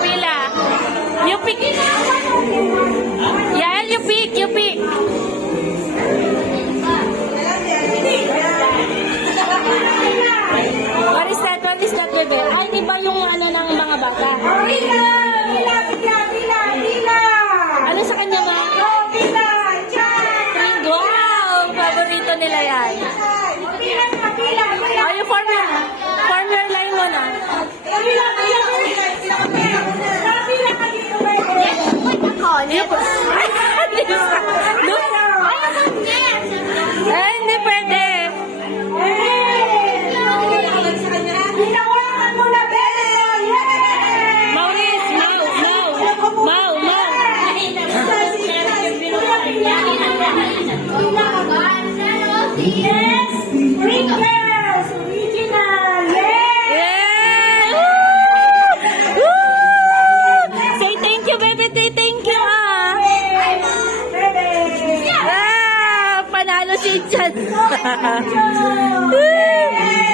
Pila. You pick. Yael, you pick. You pick. What is that? What is that, bebe? Ay, di ba yung ano ng mga bata? Pila! Pila! Pila! Pila! Pila! Ano sa kanya ba? Pila! Diyan! Wow! Paborito nila yan. Pila! Pila! Pila! Oh, yung former line mo na. Pila! Pila! Pila! Pila! Pila ka dito, bebe! Ay, hindi pwede. Hinawakan mo na, bebe! Maurice, Mau. Yes! Sprinkles! Original! Yes! Yay! Woo! Woo! Say thank you, baby. Say thank you, ah. Bebe! Ah, panalo si Chan. Yes!